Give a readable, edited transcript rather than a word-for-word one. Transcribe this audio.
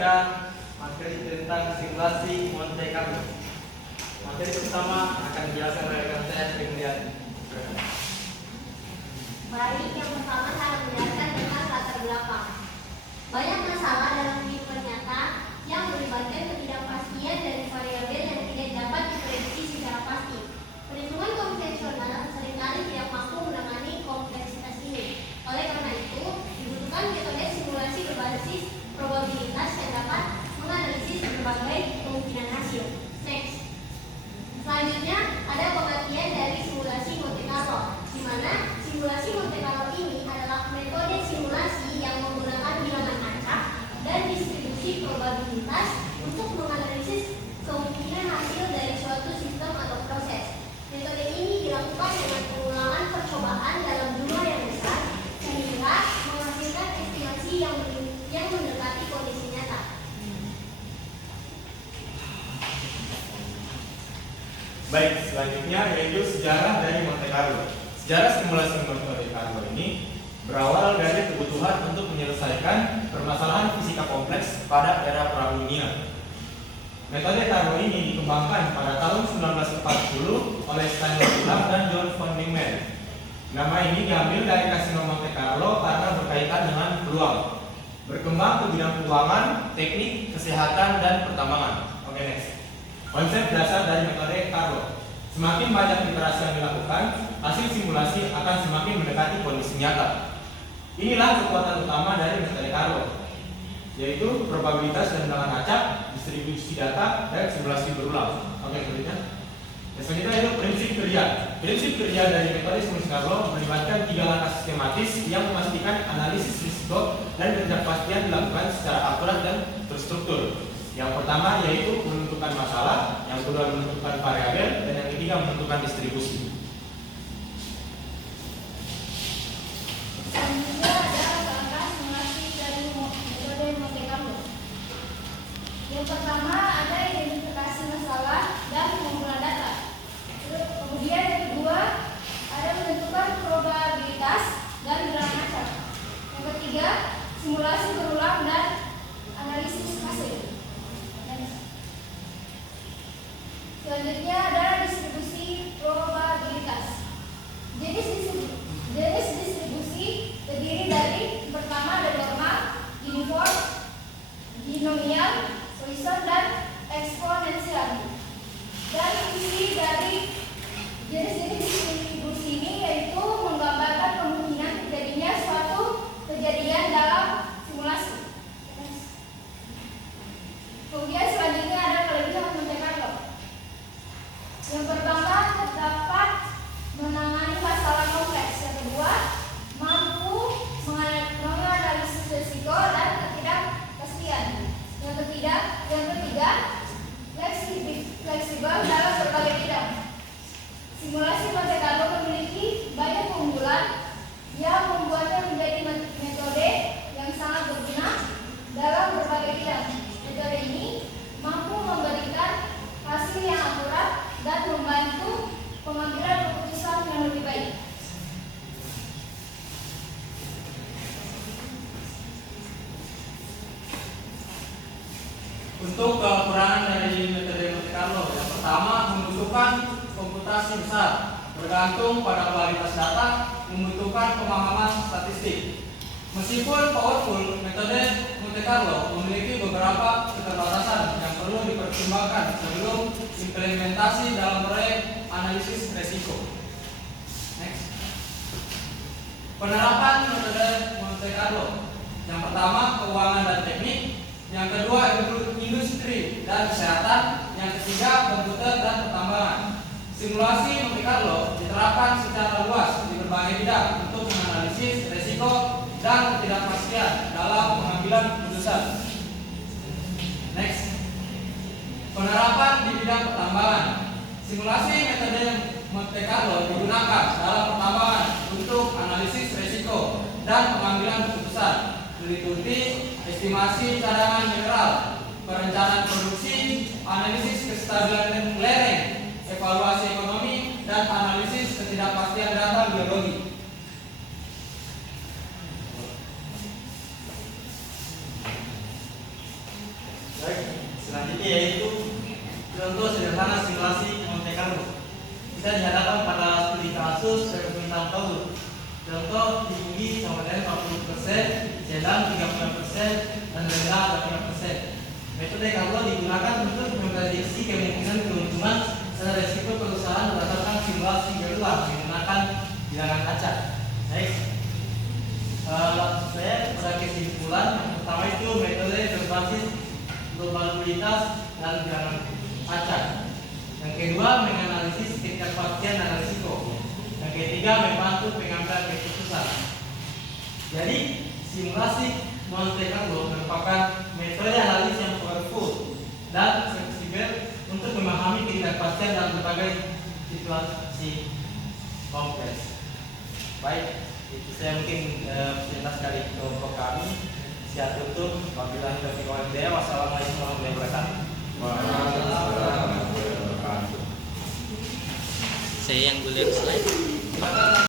menjelaskan materi tentang simulasi Monte Carlo. Materi pertama akan dijelaskan oleh rekan saya Fingrian. Baik, yang pertama saya akan menjelaskan tentang latar belakang. Banyak masalah dalam kehidupan nyata yang melibatkan ketidakpastian dari variabel yang tidak dapat diprediksi secara pasti. Perhitungan konvensional seringkali tidak mampu menangani kompleksitas ini. Oleh karena itu, dibutuhkan metode simulasi berbasis probabilitas yang dapat menganalisis berbagai kemungkinan hasil. Next. Selanjutnya, ada pengertian dari simulasi Monte Carlo, di mana simulasi Monte Carlo ini adalah metode simulasi yang menggunakan bilangan acak dan distribusi probabilitas untuk menganalisis kemungkinan hasil dari suatu sistem atau proses. Metode ini dilakukan dengan pengulangan percobaan dalam jumlah yang besar sehingga menghasilkan estimasi yang mendekati kondisi nyata. Baik, selanjutnya yaitu sejarah dari Monte Carlo. Sejarah simulasi Monte Carlo ini berawal dari kebutuhan untuk menyelesaikan permasalahan fisika kompleks pada era Perang Dunia. Metode Carlo ini dikembangkan pada tahun 1940 oleh Stanley Ulam dan John von Neumann. Nama ini diambil dari Kasino Monte Carlo karena berkaitan dengan peluang. Berkembang ke bidang keuangan, teknik, kesehatan, dan pertambangan. Oke, next. Konsep dasar dari metode Carlo. Semakin banyak iterasi yang dilakukan, hasil simulasi akan semakin mendekati kondisi nyata. Inilah kekuatan utama dari metode Carlo, yaitu probabilitas dan bilangan acak, distribusi data, dan simulasi berulang. Oke, selanjutnya. Selanjutnya itu prinsip kerja. Prinsip kerja dari metode simulasi Carlo melibatkan 3 langkah sistematis yang memastikan analisis risiko dan ketidakpastian dilakukan secara akurat dan terstruktur. Yang pertama yaitu menentukan masalah, yang kedua menentukan variabel, dan yang ketiga menentukan distribusi. Selanjutnya ada langkah simulasi dari metode Monte Carlo. Yang pertama ada identifikasi masalah dan pengumpulan data. Kemudian yang kedua ada menentukan probabilitas dan bilangan acak. Yang ketiga simulasi berulang dan analisis hasil. Selanjutnya ada distribusi probabilitas. Jenis distribusi terdiri dari pertama ada normal, uniform, binomial, Poisson, dan eksponensial. Dan fungsi dari jenis-jenis distribusi ini yaitu menggambarkan kemungkinan terjadinya suatu kejadian dalam simulasi. Kemudian selanjutnya ada kelebihan Monte Carlo. Yang pertama dapat menangani masalah kompleks. Yang kedua mampu menganalisis risiko dan ketidakpastian. Yang ketiga fleksibel dalam berbagai bidang. Simulasi Monte Carlo memiliki banyak keunggulan yang membuatnya menjadi metode yang sangat berguna dalam berbagai bidang. Metode ini mampu memberikan hasil yang akurat dan membantu pengambilan keputusan yang lebih baik. Untuk kekurangan dari metode Monte Carlo, yang pertama membutuhkan komputasi besar, bergantung pada kualitas data, membutuhkan pemahaman statistik. Meskipun powerful, metode Monte Carlo memiliki beberapa keterbatasan yang perlu dipertimbangkan sebelum implementasi dalam proyek analisis resiko. Next. Penerapan metode Monte Carlo. Yang pertama, keuangan dan teknik. Yang kedua, industri dan kesehatan. Yang ketiga, komputer dan pertambangan. Simulasi Monte Carlo diterapkan secara luas di berbagai bidang untuk menganalisis resiko dan ketidakpastian dalam pengambilan keputusan. Next. Penerapan di bidang pertambangan. Simulasi metode Monte Carlo digunakan dalam pertambangan untuk analisis risiko dan pengambilan keputusan, meliputi estimasi cadangan mineral, perencanaan produksi, analisis kestabilan lereng, evaluasi ekonomi, dan analisis ketidakpastian data biologi. tentang Togut. Contoh tinggi sama dengan 40%, sedang 30%, dan rendah 25%. Metode Carlo digunakan untuk memprediksi kemungkinan keuntungan dan risiko perusahaan berdasarkan simulasi berulang menggunakan bilangan acak. Next. Saya pada kesimpulan yang pertama itu metode berbasis probabilitas dan bilangan acak. Yang kedua menganalisis ketidakpastian dan risiko. Yang ketiga membantu pengambilan keputusan. Jadi simulasi Monte Carlo merupakan metode analis yang powerful dan fleksibel untuk memahami ketidakpastian dalam berbagai situasi kompleks. Baik, itu saya mungkin jelas dari kelompok kami. Saya tutup. Wabillahi taufiq wal hidayah. Wassalamualaikum warahmatullahi wabarakatuh. Saya yang gulir slide.